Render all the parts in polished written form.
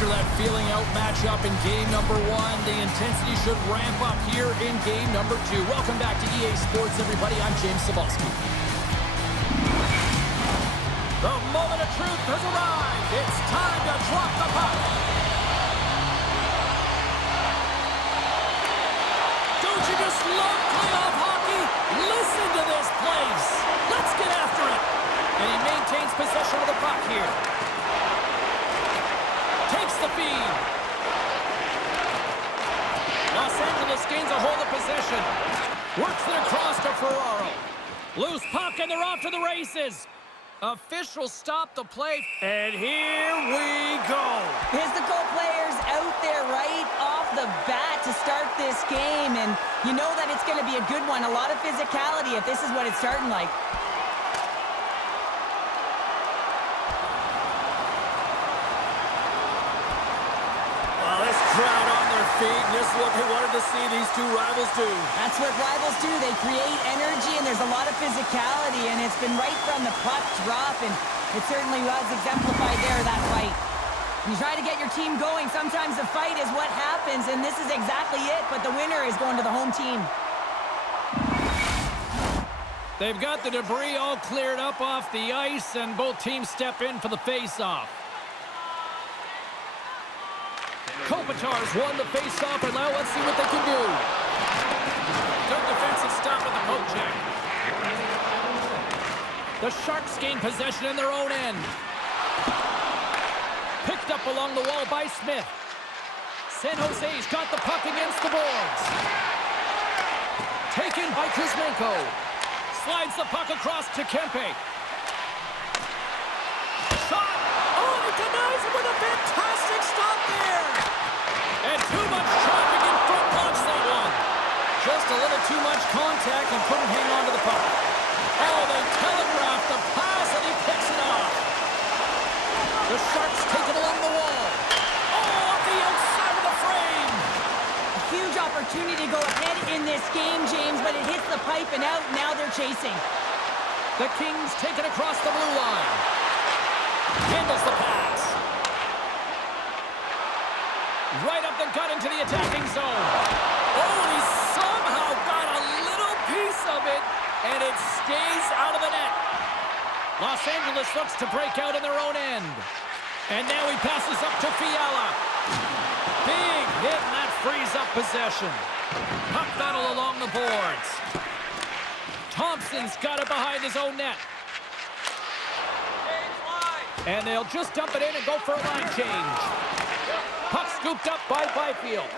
After that feeling out matchup in game number 1, the intensity should ramp up here in game number 2. Welcome back to EA Sports, everybody. I'm James Cebulski. The moment of truth has arrived. It's time to drop the puck. Don't you just love playoff hockey? Listen to this place. Let's get after it. And he maintains possession of the puck here. Takes the feed. Los Angeles gains a hold of possession. Works it across to Ferraro. Loose puck and they're off to the races. Officials stop the play. And here we go. Physical players out there right off the bat to start this game. And you know that it's going to be a good one. A lot of physicality if this is what it's starting like. Crowd on their feet. This is what they wanted to see these two rivals do. That's what rivals do. They create energy, and there's a lot of physicality, and it's been right from the puck drop, and it certainly was exemplified there, that fight. You try to get your team going. Sometimes the fight is what happens, and this is exactly it, but the winner is going to the home team. They've got the debris all cleared up off the ice, and both teams step in for the face-off. Kopitar's won the face-off, and now let's see what they can do. Good defensive stop at the poke check. The Sharks gain possession in their own end. Picked up along the wall by Smith. San Jose's got the puck against the boards. Taken by Kuzmenko. Slides the puck across to Kempe. Shot! Oh, and he denies him with a fantastic stop there! And too much traffic in front blocks that one. Just a little too much contact and couldn't hang on to the puck. Oh, they telegraphed the pass and he picks it off. The Sharks take it along the wall. Oh, off the outside of the frame. A huge opportunity to go ahead in this game, James, but it hits the pipe and out. Now they're chasing. The Kings take it across the blue line. Handles the pass. Right up the gut into the attacking zone. Oh, and he somehow got a little piece of it, and it stays out of the net. Los Angeles looks to break out in their own end. And now he passes up to Fiala. Big hit, and that frees up possession. Puck battle along the boards. Thompson's got it behind his own net. And they'll just dump it in and go for a line change. Puck scooped up by Byfield.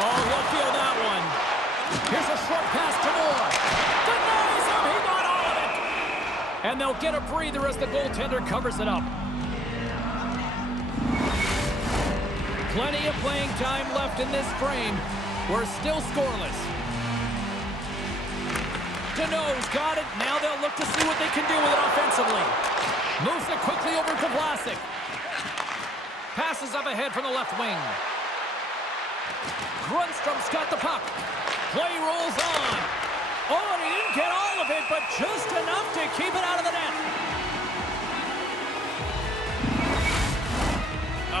Oh, he'll feel that one. Here's a short pass to Moore. Denies him. He got all of it. And they'll get a breather as the goaltender covers it up. Plenty of playing time left in this frame. We're still scoreless. Deneau's got it. Now they'll look to see what they can do with it offensively. Moves it quickly over to Vlasic. Passes up ahead from the left wing. Grundstrom's got the puck. Play rolls on. Oh, and he didn't get all of it, but just enough to keep it out of the net.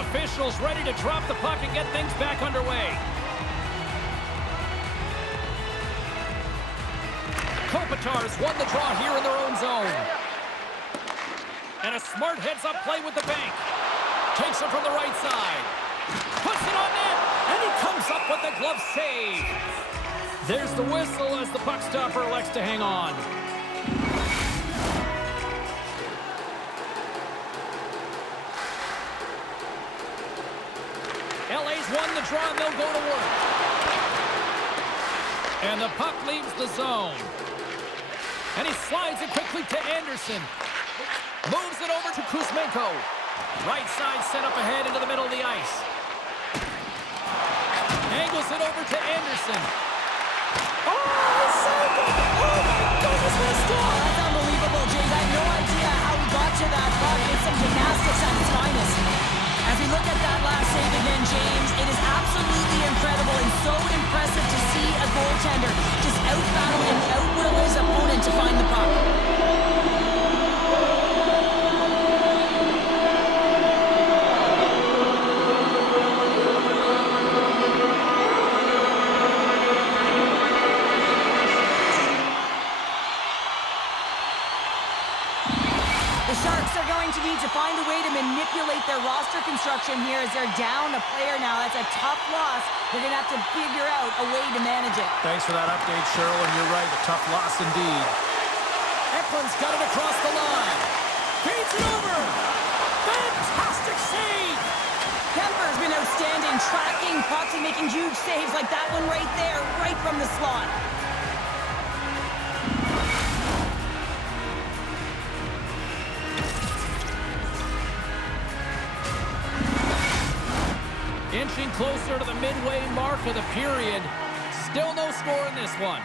Officials ready to drop the puck and get things back underway. Kopitar's won the draw here in their own zone. And a smart heads-up play with the bank. Takes it from the right side. Puts it on net. And he comes up with the glove save. There's the whistle as the puck stopper elects to hang on. LA's won the draw and they'll go to work. And the puck leaves the zone. And he slides it quickly to Anderson. Moves it over to Kuzmenko. Right side set up ahead into the middle of the ice. Angles it over to Anderson. Oh, he saved it! Oh my goodness, what a stop! That's unbelievable, James. I have no idea how he got to that puck. It's some gymnastics at its finest. As we look at that last save again, James, it is absolutely incredible and so impressive to see a goaltender just out-battle and out-will his opponent to find the puck. find a way to manipulate their roster construction here as they're down a player now. That's a tough loss. They're going to have to figure out a way to manage it. Thanks for that update, Cheryl, and you're right, a tough loss indeed. Eklund's got it across the line. Feeds it over. Fantastic save. Kemper's been outstanding, tracking pucks and making huge saves like that one right there, right from the slot. Inching closer to the midway mark of the period. Still no score in this one.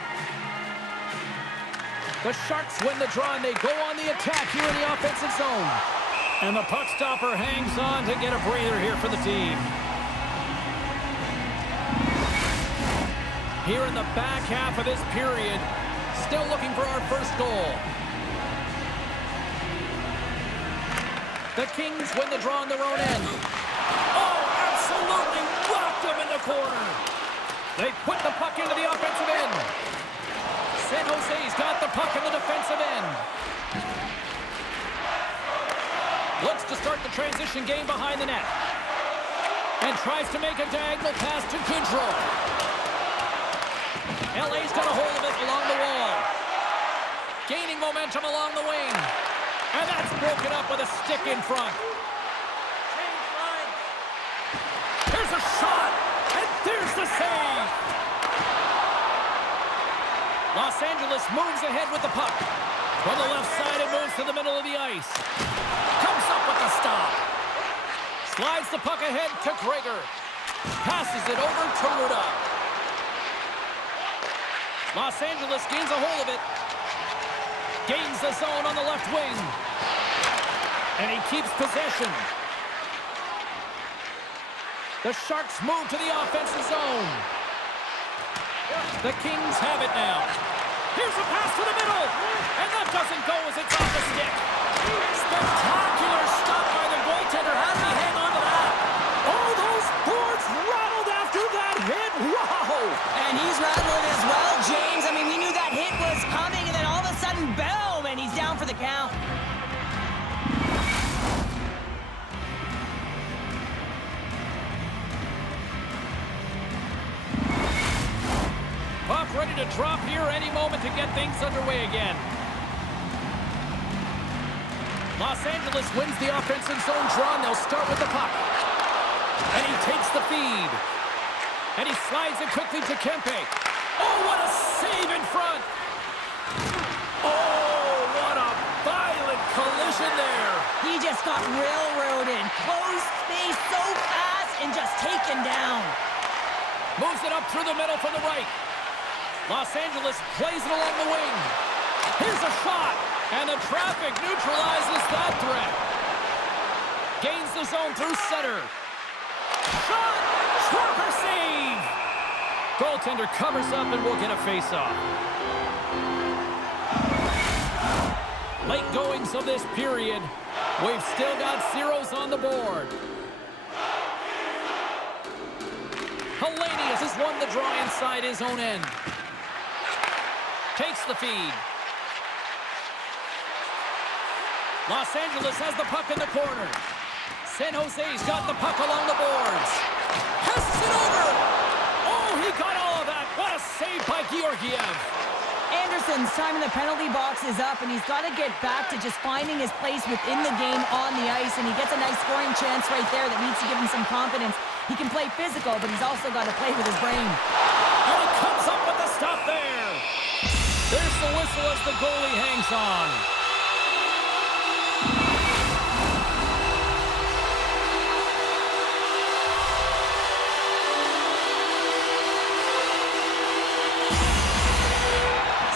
The Sharks win the draw, and they go on the attack here in the offensive zone. And the puck stopper hangs on to get a breather here for the team. Here in the back half of this period, still looking for our first goal. The Kings win the draw on their own end. Oh, absolutely rocked him in the corner. They put the puck into the offensive end. San Jose's got the puck in the defensive end. Looks to start the transition game behind the net. And tries to make a diagonal pass to Goodrow. LA's got a hold of it along the wall. Gaining momentum along the wing. And that's broken up with a stick in front. Here's a shot. And there's the save. Los Angeles moves ahead with the puck. From the left side, it moves to the middle of the ice. Comes up with the stop. Slides the puck ahead to Gregor. Passes it over to Ruda. Los Angeles gains a hold of it. Gains the zone on the left wing. And he keeps possession. The Sharks move to the offensive zone. The Kings have it now. Here's a pass to the middle. And that doesn't go as it's off the stick. Spectacular stop by the goaltender. How did he hang on to that? Oh, those boards rattled after that hit. Wow. And he's rattled as well, James. I mean, we knew that hit was coming, and then all of a sudden, boom, and he's down for the count. Puck ready to drop here any moment to get things underway again. Los Angeles wins the offensive zone draw, and they'll start with the puck. And he takes the feed. And he slides it quickly to Kempe. Oh, what a save in front. Oh, what a violent collision there. He just got railroaded. Closed space so fast and just taken down. Moves it up through the middle from the right. Los Angeles plays it along the wing. Here's a shot. And the traffic neutralizes that threat. Gains the zone through center. Shot! Trapper save! Goaltender covers up and will get a face-off. Late goings of this period. We've still got zeros on the board. Hellenius has won the draw inside his own end. Takes the feed. Los Angeles has the puck in the corner. San Jose's got the puck along the boards. Passes it over. Oh, he got all of that. What a save by Georgiev. Anderson's time in the penalty box is up, and he's got to get back to just finding his place within the game on the ice, and he gets a nice scoring chance right there that needs to give him some confidence. He can play physical, but he's also got to play with his brain. And he comes up with the stop there. There's the whistle as the goalie hangs on.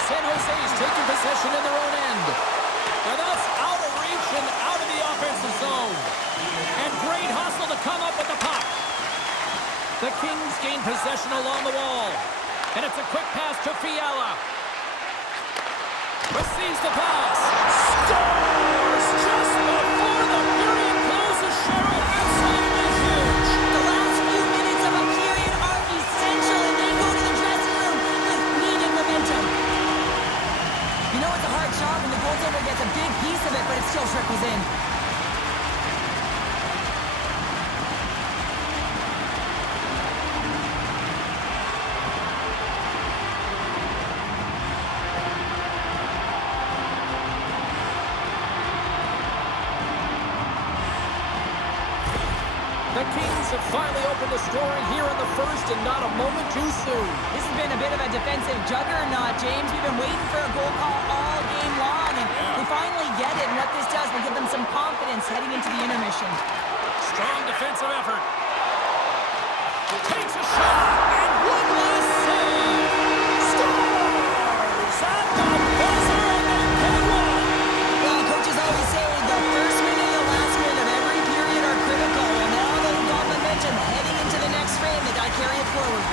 San Jose's taking possession in their own end. Now that's out of reach and out of the offensive zone. And great hustle to come up with the puck. The Kings gain possession along the wall. And it's a quick pass to Fiala. Receives the pass. Scores just before the period closes. Cheryl, absolutely huge. The last few minutes of a period are essential, and they go to the dressing room with needed momentum. You know it's a hard shot when the goaltender gets a big piece of it, but it still trickles in. The Kings have finally opened the scoring here in the first, and not a moment too soon. This has been a bit of a defensive juggernaut, James. We've been waiting for a goal call all game long, and we finally get it. And what this does will give them some confidence heading into the intermission. Strong defensive effort. Takes a shot, and one last save. Scores! At the buzzer, and they get one. Well, coaches always say the first minute and the last minute of every period are critical. And now they've got momentum heading into the next frame. They got to carry it forward.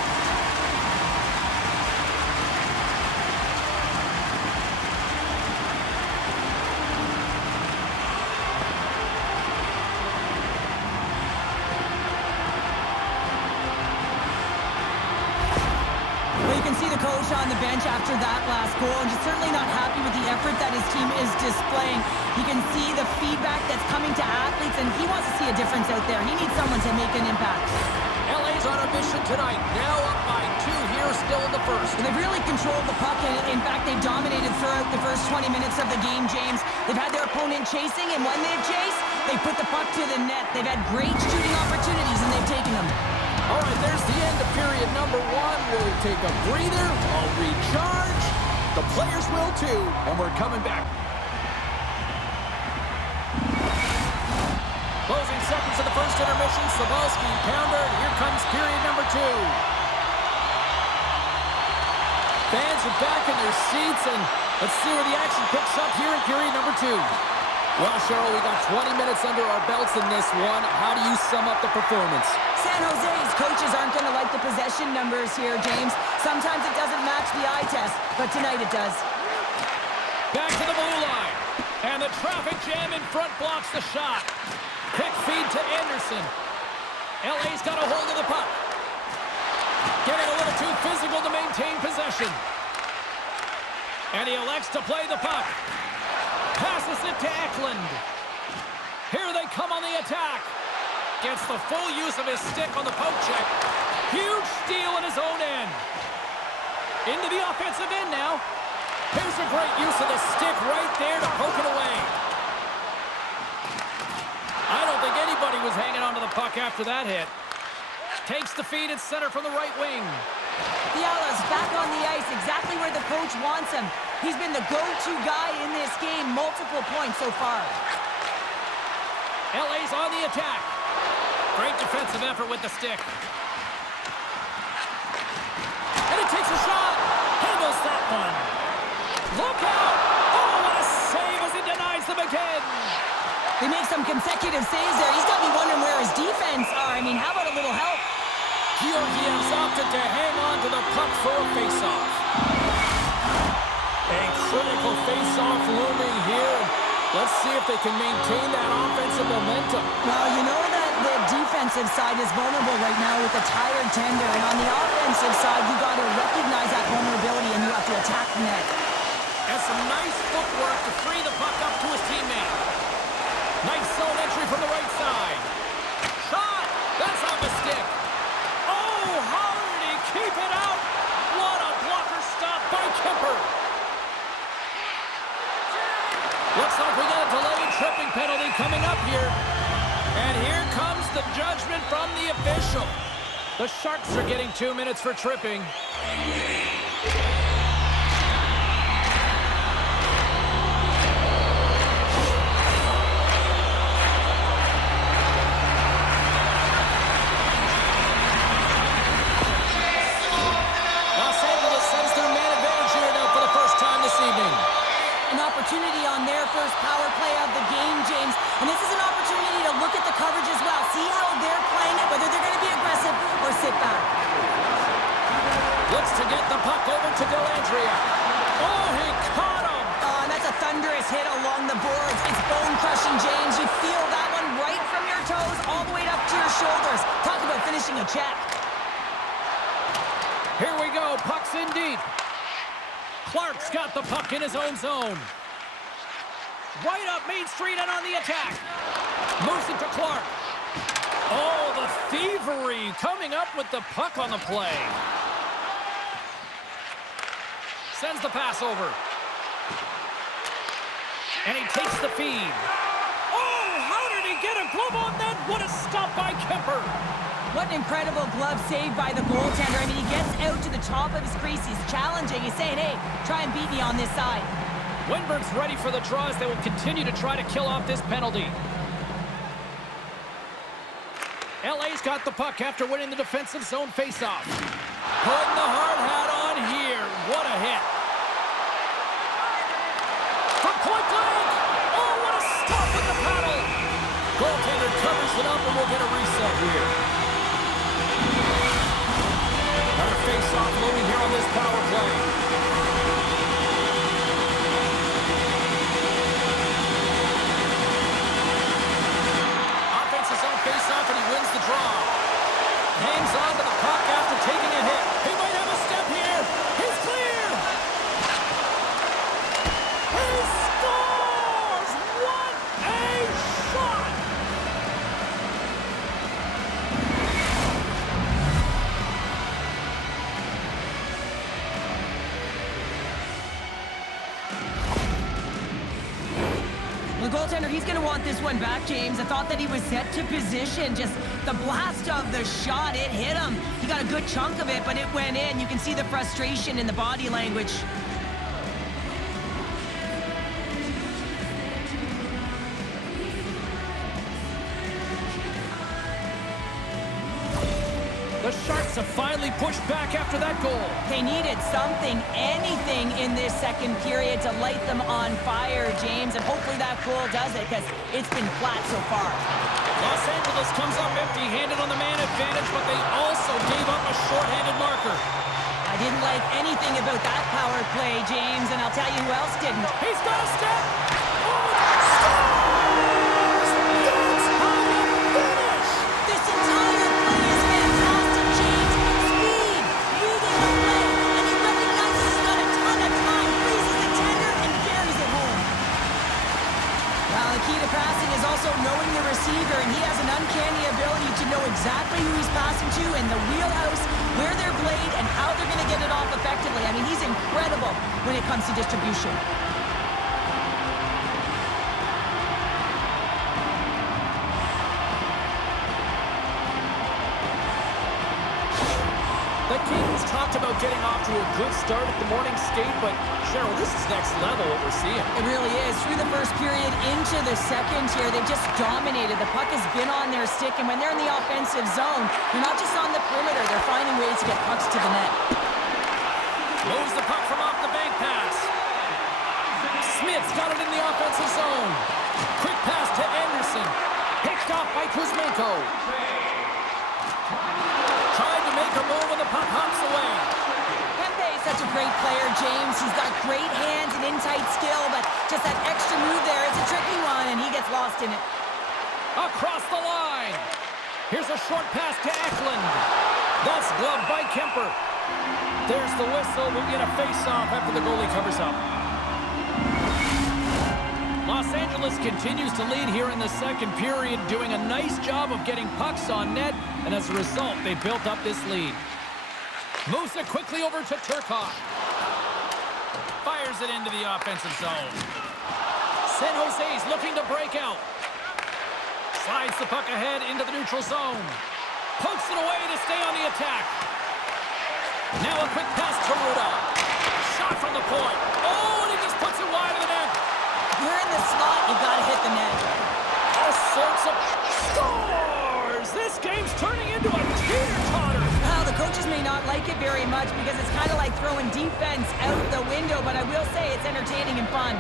Coach on the bench after that last goal, and just certainly not happy with the effort that his team is displaying. You can see the feedback that's coming to athletes, and he wants to see a difference out there. He needs someone to make an impact. LA's on a mission tonight, now up by 2 here, still in the first. And they've really controlled the puck, and in fact, they've dominated throughout the first 20 minutes of the game, James. They've had their opponent chasing, and when they've chased, they put the puck to the net. They've had great shooting opportunities, and they've taken them. All right, there's the end of period number 1. We'll take a breather, I'll recharge. The players will too, and we're coming back. Closing seconds of the first intermission, Sabalski, pounder, and here comes period number 2. Fans are back in their seats, and let's see where the action picks up here in period number 2. Well, Cheryl, we got 20 minutes under our belts in this one. How do you sum up the performance? San Jose's coaches aren't going to like the possession numbers here, James. Sometimes it doesn't match the eye test, but tonight it does. Back to the blue line. And the traffic jam in front blocks the shot. Quick feed to Anderson. LA's got a hold of the puck. Getting a little too physical to maintain possession. And he elects to play the puck. Passes it to Eklund. Here they come on the attack. Gets the full use of his stick on the poke check. Huge steal at his own end. Into the offensive end now. Here's a great use of the stick right there to poke it away. I don't think anybody was hanging onto the puck after that hit. Takes the feed at center from the right wing. Fiala's back on the ice, exactly where the coach wants him. He's been the go-to guy in this game, multiple points so far. LA's on the attack. Great defensive effort with the stick. And he takes a shot. Handles that one. Look out! Oh, what a save as he denies them again. They make some consecutive saves there. He's got me wondering where his defense are. I mean, how about a little help? Georgiev's opted to hang on to the puck for a face-off. A critical face-off looming here. Let's see if they can maintain that offensive momentum. Well, you know that the defensive side is vulnerable right now with a tired tender. And on the offensive side, you got to recognize that vulnerability and you have to attack the net. And some nice footwork to free the puck up to his teammate. Nice zone entry from the right side. Shot! That's off the stick. Oh, how did he keep it out? What a blocker stop by Kemper. Looks like we got a delayed tripping penalty coming up here. And here comes the judgment from the official. The Sharks are getting 2 minutes for tripping. Opportunity on their first power play of the game, James. And this is an opportunity to look at the coverage as well. See how they're playing it, whether they're going to be aggressive or sit back. Looks to get the puck over to Dellandrea. Oh, he caught him! Oh, and that's a thunderous hit along the boards. It's bone-crushing, James. You feel that one right from your toes all the way up to your shoulders. Talk about finishing a check. Here we go. Puck's in deep. Clark's got the puck in his own zone. Right up Main Street and on the attack. Moves it to Clark. Oh, the thievery coming up with the puck on the play. Sends the pass over. And he takes the feed. Oh, how did he get a glove on that? What a stop by Kemper. What an incredible glove save by the goaltender. I mean, he gets out to the top of his crease. He's challenging. He's saying, hey, try and beat me on this side. Winberg's ready for the draws. They will continue to try to kill off this penalty. LA's got the puck after winning the defensive zone faceoff. Putting the hard hat on here. What a hit. From point blank. Oh, what a stop with the paddle. Goaltender covers it up, and we'll get a reset here. Another faceoff looming here on this power play. Face-off, and he wins the draw. Hangs on to the puck after taking a hit. He might have a step here. He's clear. He scores! What a shot! The goaltender, he's going to want this one back, James. I thought that he was set to position. Just the blast of the shot, it hit him. He got a good chunk of it, but it went in. You can see the frustration in the body language. The Sharks have finally pushed back after that goal. They needed something, anything in this second period to light them on fire, James, and hopefully that goal does it, because it's been flat so far. Los Angeles comes up empty-handed on the man advantage, but they also gave up a shorthanded marker. I didn't like anything about that power play, James, and I'll tell you who else didn't. He's got a step. Oh, scores! That's how you finish! This entire play is fantastic, James. Speed, reading the play, and he recognizes he's got a ton of time, freezes the tender, and carries it home. Well, the key to passing is also knowing the receiver, and he has an uncanny ability to know exactly who he's passing to and the wheelhouse, where they're played, and how they're going to get it off effectively. I mean, he's incredible when it comes to distribution. The Kings talked about getting off to a good start at the morning skate, but Cheryl, this is next level what we're seeing. It really is. Through the first period into the second here, they've just dominated. The puck has been on their stick, and when they're in the offensive zone, they're not just on the perimeter, they're finding ways to get pucks to the net. Moves the puck from off the bank pass. Smith's got it in the offensive zone. Quick pass to Anderson. Picked off by Kuzmenko. Tried to make a move and the puck hops away. Kempe is such a great player, James. He's got great hands and in-tight skill, but just that extra move there, it's a tricky one, and he gets lost in it. Across the line. Here's a short pass to Eklund. That's gloved by Kemper. There's the whistle. We'll get a face-off after the goalie covers up. Los Angeles continues to lead here in the second period, doing a nice job of getting pucks on net, and as a result, they built up this lead. Moves it quickly over to Turcotte. Fires it into the offensive zone. San Jose's looking to break out. Slides the puck ahead into the neutral zone. Pokes it away to stay on the attack. Now a quick pass to Ruda. Shot from the point. Oh, and he just puts it wide of the net. If you're in the slot, you got to hit the net. All sorts of scores! This game's turning into a teeter-totter. Well, the coaches may not like it very much because it's kind of like throwing defense out the window, but I will say it's entertaining and fun.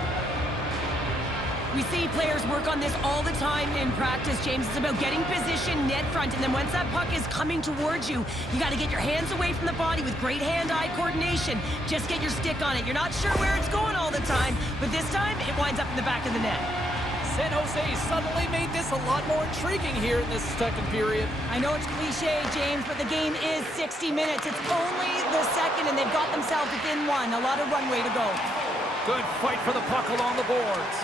We see players work on this all the time in practice, James. It's about getting position net front, and then once that puck is coming towards you, you got to get your hands away from the body with great hand-eye coordination. Just get your stick on it. You're not sure where it's going all the time, but this time it winds up in the back of the net. San Jose suddenly made this a lot more intriguing here in this second period. I know it's cliche, James, but the game is 60 minutes. It's only the second, and they've got themselves within one. A lot of runway to go. Good fight for the puck along the boards.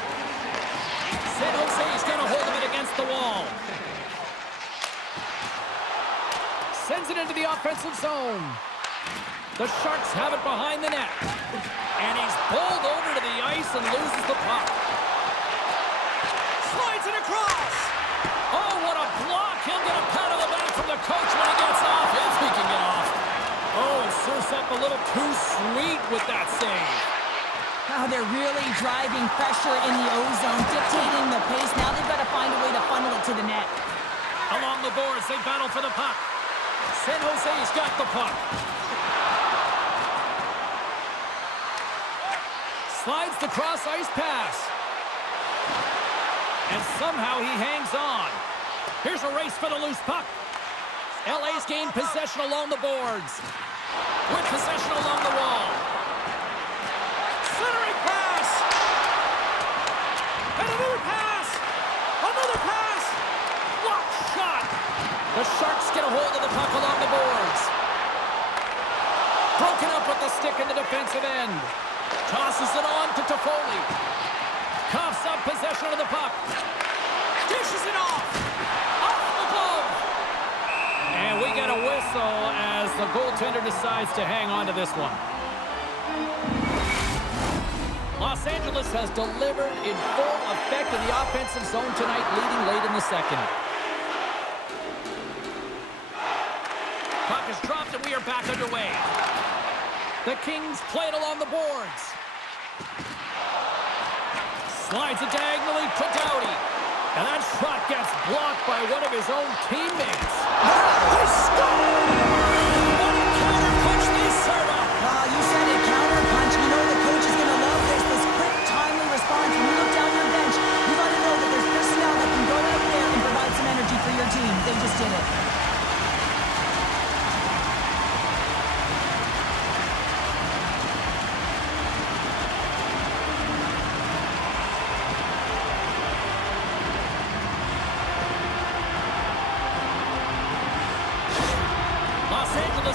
San Jose's got a hold of it against the wall. Sends it into the offensive zone. The Sharks have it behind the net. And he's bowled over to the ice and loses the puck. Slides it across. Oh, what a block. He'll get a pat on the back from the coach when he little too sweet with that save. Oh, they're really driving pressure in the O-zone, dictating the pace. Now they've got to find a way to funnel it to the net. Along the boards, they battle for the puck. San Jose's got the puck. Slides the cross-ice pass. And somehow he hangs on. Here's a race for the loose puck. LA's gained possession along the boards. With possession along the wall. Centering pass. And another pass. Another pass. Block shot. The Sharks get a hold of the puck along the boards. Broken up with the stick in the defensive end. Tosses it on to Toffoli. Coughs up possession of the puck. Dishes it off. Off the glove. And we get a whistle as the goaltender decides to hang on to this one. Los Angeles has delivered in full effect in the offensive zone tonight, leading late in the second. Puck is dropped and we are back underway. The Kings play it along the boards. Slides it diagonally to Doughty. And that shot gets blocked by one of his own teammates. They score! What a counter punch they serve up! You said it, counter punch. You know the coach is going to love this. This quick, timely response. When you look down your bench, you got to know that there's personnel that can go out there and provide some energy for your team. They just did it.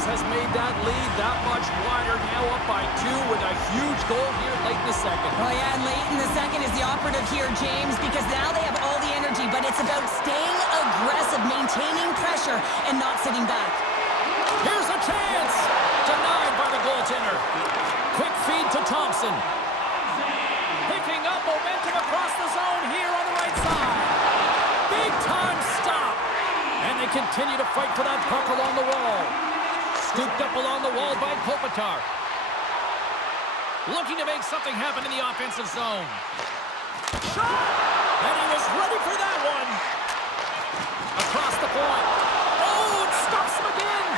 Has made that lead that much wider, now up by 2 with a huge goal here late in the second. Oh yeah, and late in the second is the operative here, James, because now they have all the energy, but it's about staying aggressive, maintaining pressure, and not sitting back. Here's a chance! Denied by the goaltender. Quick feed to Thompson. Picking up momentum across the zone here on the right side. Big time stop! And they continue to fight for that puck along the wall. Scooped up along the wall by Kopitar. Looking to make something happen in the offensive zone. Shot! And he was ready for that one. Across the point. Oh, it stops him again.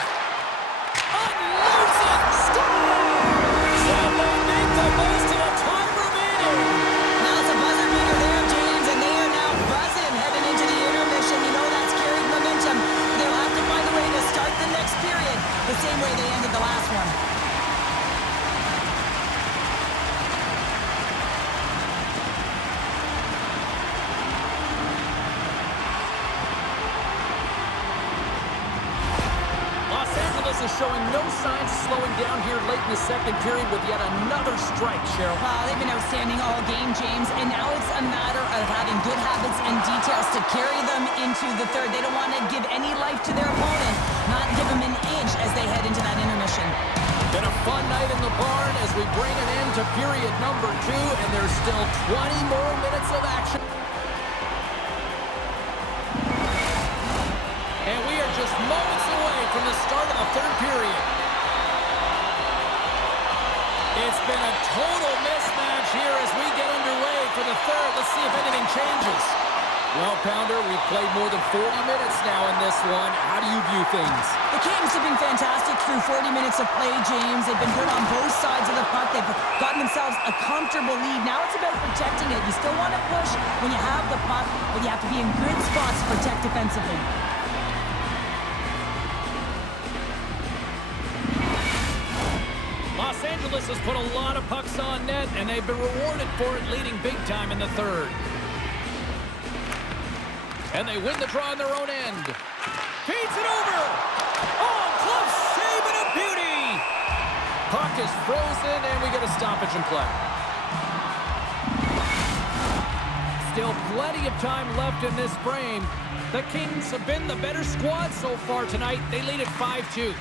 Unloads it. Scores! And they make the most of the time remaining. Now it's a buzzer beater there, James, and they are now buzzing heading into the intermission. You know that's carried momentum. They'll have to find a way to start the next period the same way they ended the last one. Los Angeles is showing no signs of slowing down here late in the second period with yet another strike, Cheryl. Wow, they've been outstanding all game, James, and now it's a matter of having good habits and details to carry them into the third. They don't want to give any life to their opponent, not give them an inch as they head into that intermission. Been a fun night in the barn as we bring an end to period number 2, and there's still 20 more minutes of action. And we are just moments away from the start of the third period. It's been a total mismatch here as we get underway for the third. Let's see if anything changes. Well, Pounder, we've played more than 40 minutes now in this one. How do you view things? The Kings have been fantastic through 40 minutes of play, James. They've been good on both sides of the puck. They've gotten themselves a comfortable lead. Now it's about protecting it. You still want to push when you have the puck, but you have to be in good spots to protect defensively. Los Angeles has put a lot of pucks on net, and they've been rewarded for it, leading big time in the third. And they win the draw on their own end. Feeds it over. Oh, close save and a beauty. Puck is frozen, and we get a stoppage in play. Still plenty of time left in this frame. The Kings have been the better squad so far tonight. They lead at 5-2.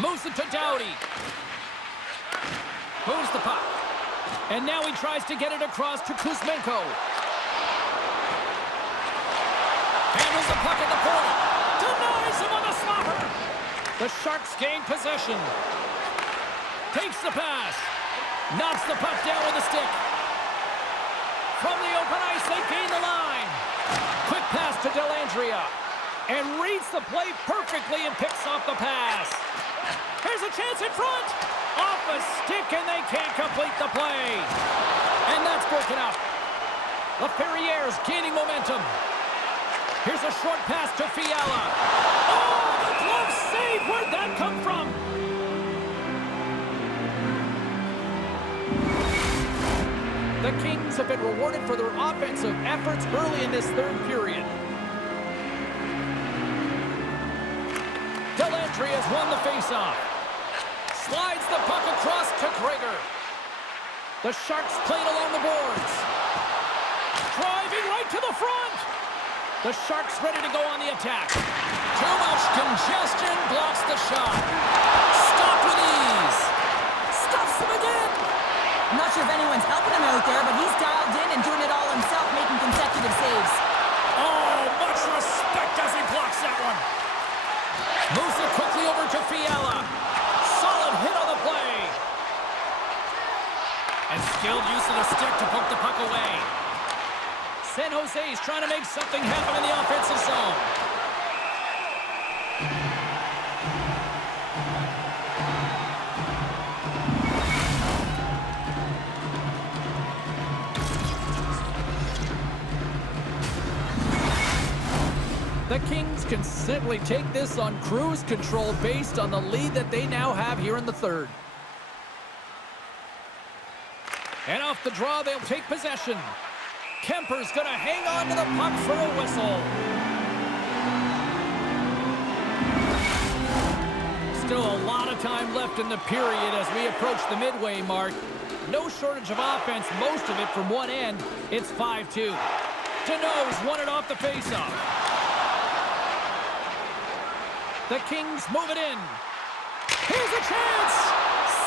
Moves it to Doughty. Moves the puck. And now he tries to get it across to Kuzmenko. Handles the puck at the point. Denies him on the slapper. The Sharks gain possession. Takes the pass. Knocks the puck down with a stick. From the open ice, they gain the line. Quick pass to Dellandrea. And reads the play perfectly and picks off the pass. Here's a chance in front. Off a stick, and they can't complete the play. And that's broken up. The Ferriers gaining momentum. Here's a short pass to Fiala. Oh, the glove save! Where'd that come from? The Kings have been rewarded for their offensive efforts early in this third period. Dellandrea has won the faceoff. Slides the puck across to Gregor. The Sharks played along the boards. Driving right to the front. The Sharks ready to go on the attack. Too much congestion blocks the shot. Stopped with ease. Stuffs him again. I'm not sure if anyone's helping him out there, but he's dialed in and doing it all himself, making consecutive saves. Oh, much respect as he blocks that one. Moves it quickly over to Fiala. Solid hit on the play. And skilled use of the stick to poke the puck away. San Jose's trying to make something happen in the offensive zone. The Kings can simply take this on cruise control based on the lead that they now have here in the third. And off the draw, they'll take possession. Kemper's going to hang on to the puck for a whistle. Still a lot of time left in the period as we approach the midway mark. No shortage of offense, most of it from one end. It's 5-2. Deneau's won it off the faceoff. The Kings move it in. Here's a chance!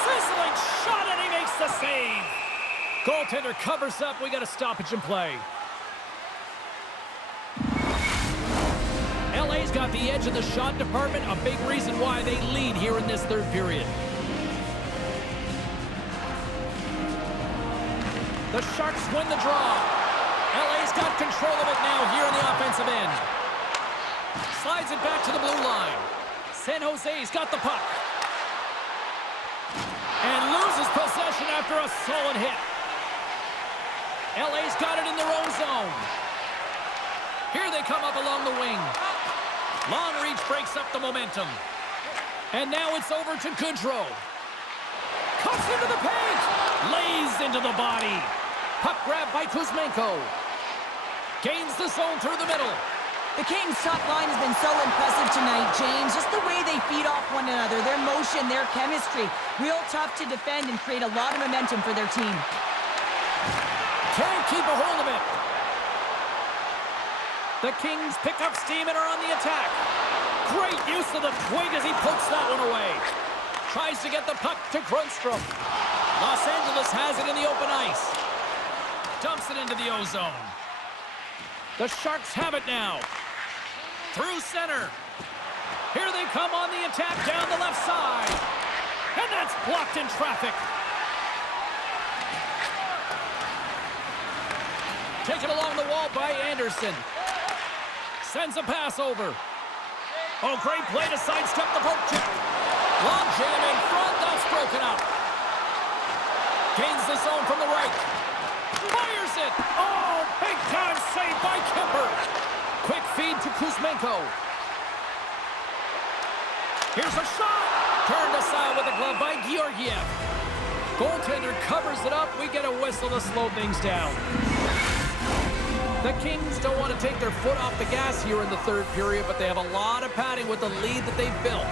Sizzling shot, and he makes the save. Goaltender covers up. We got a stoppage in play. LA's got the edge of the shot department, a big reason why they lead here in this third period. The Sharks win the draw. LA's got control of it now here in the offensive end. Slides it back to the blue line. San Jose's got the puck. And loses possession after a solid hit. LA's got it in their own zone. Here they come up along the wing. Long reach breaks up the momentum. And now it's over to Goodrow. Cuts into the paint. Lays into the body. Puck grab by Kuzmenko. Gains the zone through the middle. The Kings' top line has been so impressive tonight, James. Just the way they feed off one another, their motion, their chemistry. Real tough to defend and create a lot of momentum for their team. Can't keep a hold of it. The Kings pick up steam and are on the attack. Great use of the twig as he pokes that one away. Tries to get the puck to Grundstrom. Los Angeles has it in the open ice. Dumps it into the O-zone. The Sharks have it now. Through center. Here they come on the attack down the left side. And that's blocked in traffic. Taken along the wall by Anderson. Sends a pass over. Oh, great play to sidestep the poke check. Long jam in front. That's broken up. Gains the zone from the right. Fires it. Oh, big time save by Kemper. Quick feed to Kuzmenko. Here's a shot. Turned aside with a glove by Georgiev. Goaltender covers it up. We get a whistle to slow things down. The Kings don't want to take their foot off the gas here in the third period, but they have a lot of padding with the lead that they've built.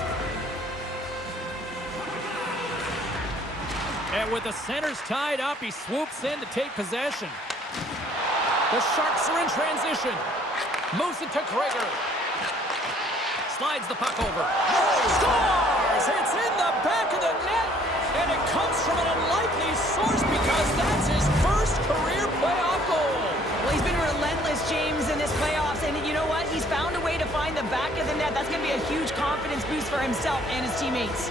And with the centers tied up, he swoops in to take possession. The Sharks are in transition. Moves it to Gregor. Slides the puck over. Scores! It's in the back of the net, and it comes from an unlikely source because that's his first career playoff goal. Well, he's been relentless, James, in this playoffs, and you know what? He's found a way to find the back of the net. That's going to be a huge confidence boost for himself and his teammates.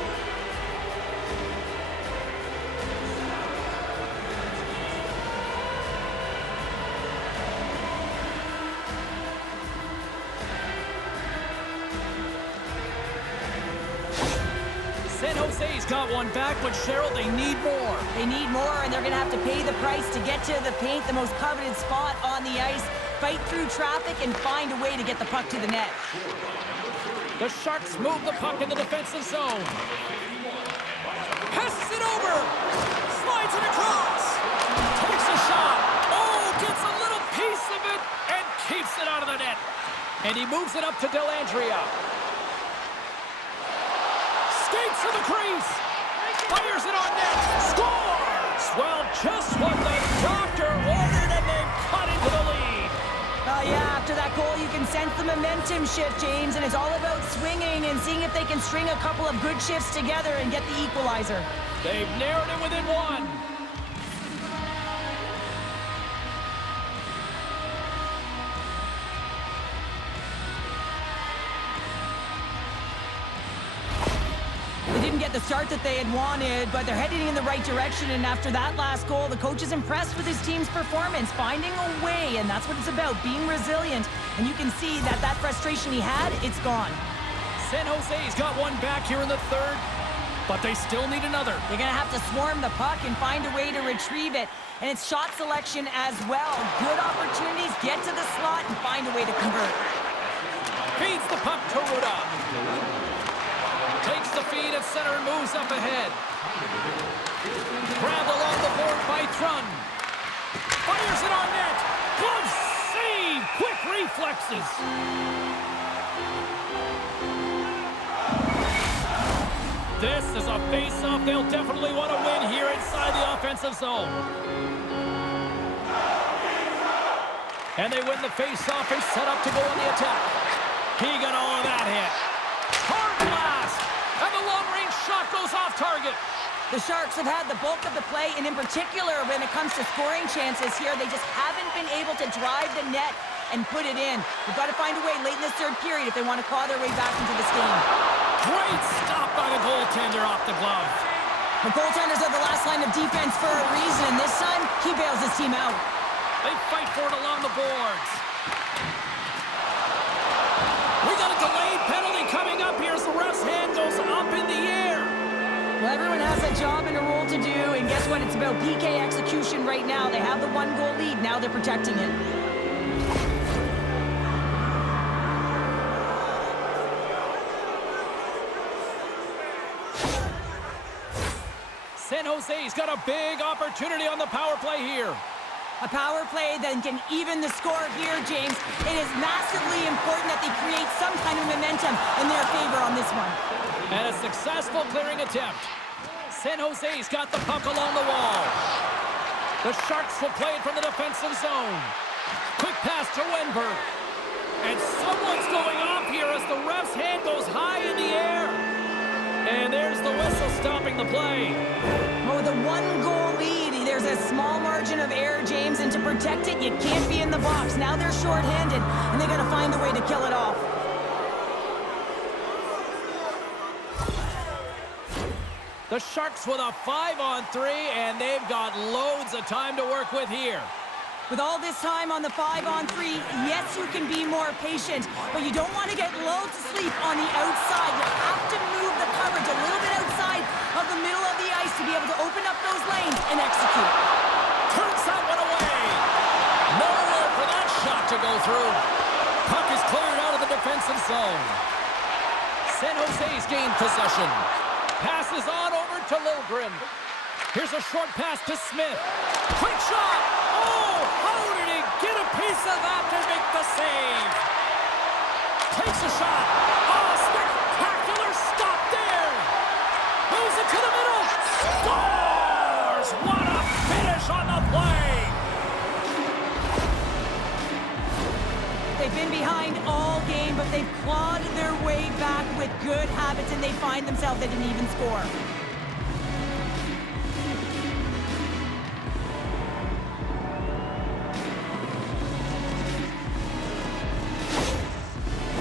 Jose's got one back, but Cheryl, they need more. They need more, and they're going to have to pay the price to get to the paint, the most coveted spot on the ice, fight through traffic, and find a way to get the puck to the net. The Sharks move the puck in the defensive zone. Passes it over. Slides it across. Takes a shot. Oh, gets a little piece of it and keeps it out of the net. And he moves it up to Dellandrea. Skates to the crease. Fires it on net. Scores! Well, just what the doctor ordered, and they've cut into the lead. Yeah, after that goal, you can sense the momentum shift, James, and it's all about swinging and seeing if they can string a couple of good shifts together and get the equalizer. They've narrowed it within one. They didn't get the start that they had wanted, but they're heading in the right direction, and after that last goal, the coach is impressed with his team's performance, finding a way, and that's what it's about, being resilient, and you can see that that frustration he had, it's gone. San Jose's got one back here in the third, but they still need another. They're going to have to swarm the puck and find a way to retrieve it, and it's shot selection as well. Good opportunities, get to the slot, and find a way to convert. Feeds the puck to Ruda. Takes the feed at center and moves up ahead. Grabbed along the board by Trun. Fires it on net. Glove save. Quick reflexes. This is a face-off they'll definitely want to win here inside the offensive zone. And they win the face-off and set up to go on the attack. He got all of that hit. Hard blast. And the long-range shot goes off target. The Sharks have had the bulk of the play, and in particular, when it comes to scoring chances here, they just haven't been able to drive the net and put it in. We've got to find a way late in this third period if they want to claw their way back into this game. Great stop by the goaltender off the glove. The goaltenders are the last line of defense for a reason. This time, he bails his team out. They fight for it along the boards. We got a delayed penalty coming up here as the ref's hand goes up in the air. Well, everyone has a job and a role to do, and guess what? It's about PK execution right now. They have the one-goal lead. Now they're protecting it. San Jose's got a big opportunity on the power play here. A power play that can even the score here, James. It is massively important that they create some kind of momentum in their favor on this one. And a successful clearing attempt. San Jose's got the puck along the wall. The Sharks will play it from the defensive zone. Quick pass to Wenberg. And someone's going off here as the ref's hand goes high in the air. And there's the whistle stopping the play. Well, with a one-goal lead, there's a small margin of error, James, and to protect it, you can't be in the box. Now they're short-handed, and they got to find a way to kill it off. The Sharks with a 5-on-3, and they've got loads of time to work with here. With all this time on the 5-on-3, yes, you can be more patient, but you don't want to get lulled to sleep on the outside. You have to move the coverage a little bit outside of the middle of the ice to be able to open up those lanes and execute. Turns that one away. Nowhere for that shot to go through. Puck is cleared out of the defensive zone. San Jose's gained possession. Passes on over to Liljegren. Here's a short pass to Smith. Quick shot! Oh, how did he get a piece of that to make the save? Takes a shot. Oh, spectacular stop there. Moves it to the middle. Scores! What a finish on the play. They've been behind all game, but they've clawed their way back with good habits, and they find themselves at an even score.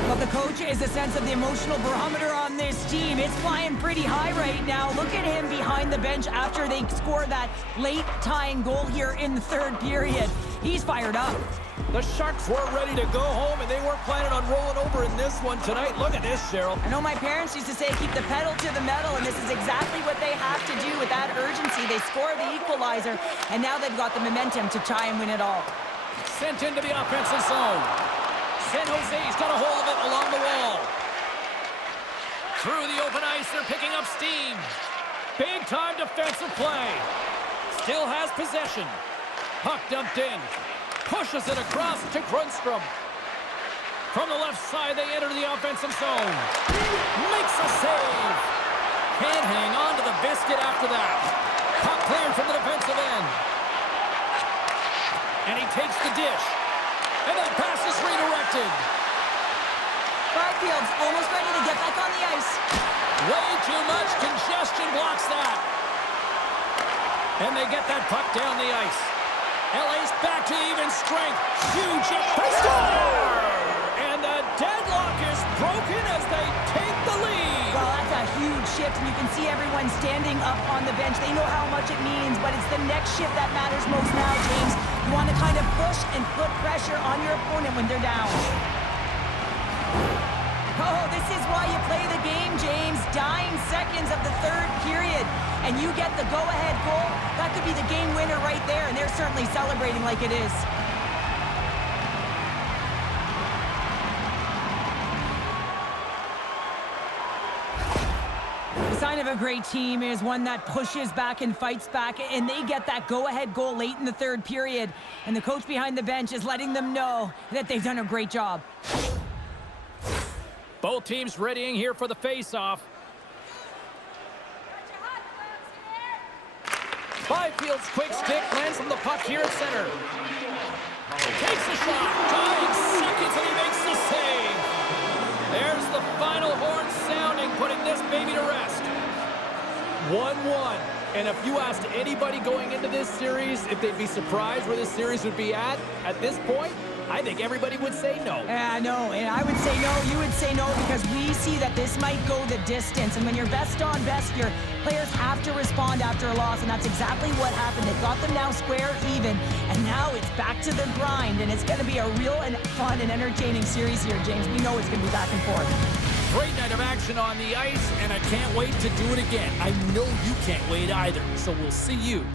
Well, the coach is a sense of the emotional barometer on this team. It's flying pretty high right now. Look at him behind the bench after they scored that late tying goal here in the third period. He's fired up. The Sharks were ready to go home, and they weren't planning on rolling over in this one tonight. Look at this, Cheryl. I know my parents used to say keep the pedal to the metal, and this is exactly what they have to do with that urgency. They score the equalizer, and now they've got the momentum to try and win it all. Sent into the offensive zone. San Jose's got a hold of it along the wall. Through the open ice, they're picking up steam. Big-time defensive play. Still has possession. Puck dumped in. Pushes it across to Grundstrom. From the left side, they enter the offensive zone. Makes a save. Can't hang on to the biscuit after that. Puck cleared from the defensive end. And he takes the dish. And that pass is redirected. Byfield's almost ready to get back on the ice. Way too much congestion blocks that. And they get that puck down the ice. LA's back to even strength. Huge hit. They score! And the deadlock is broken as they take the lead. Well, that's a huge shift, and you can see everyone standing up on the bench. They know how much it means, but it's the next shift that matters most now, James. You want to kind of push and put pressure on your opponent when they're down. Oh, this is why you play the game, James. Dying seconds of the third period, and you get the go-ahead goal. That could be the game winner right there, and they're certainly celebrating like it is. The sign of a great team is one that pushes back and fights back, and they get that go-ahead goal late in the third period, and the coach behind the bench is letting them know that they've done a great job. Both teams readying here for the face-off. Byfield's quick stick lands from the puck here at center. Takes the shot. Dying seconds, and he makes the save. There's the final horn sounding, putting this baby to rest. 1-1. And if you asked anybody going into this series if they'd be surprised where this series would be at this point, I think everybody would say no. Yeah, no, and I would say no, you would say no, because we see that this might go the distance. And when you're best on best, your players have to respond after a loss, and that's exactly what happened. They've got them now square even, and now it's back to the grind, and it's going to be a real and fun and entertaining series here, James. We know it's going to be back and forth. Great night of action on the ice, and I can't wait to do it again. I know you can't wait either, so we'll see you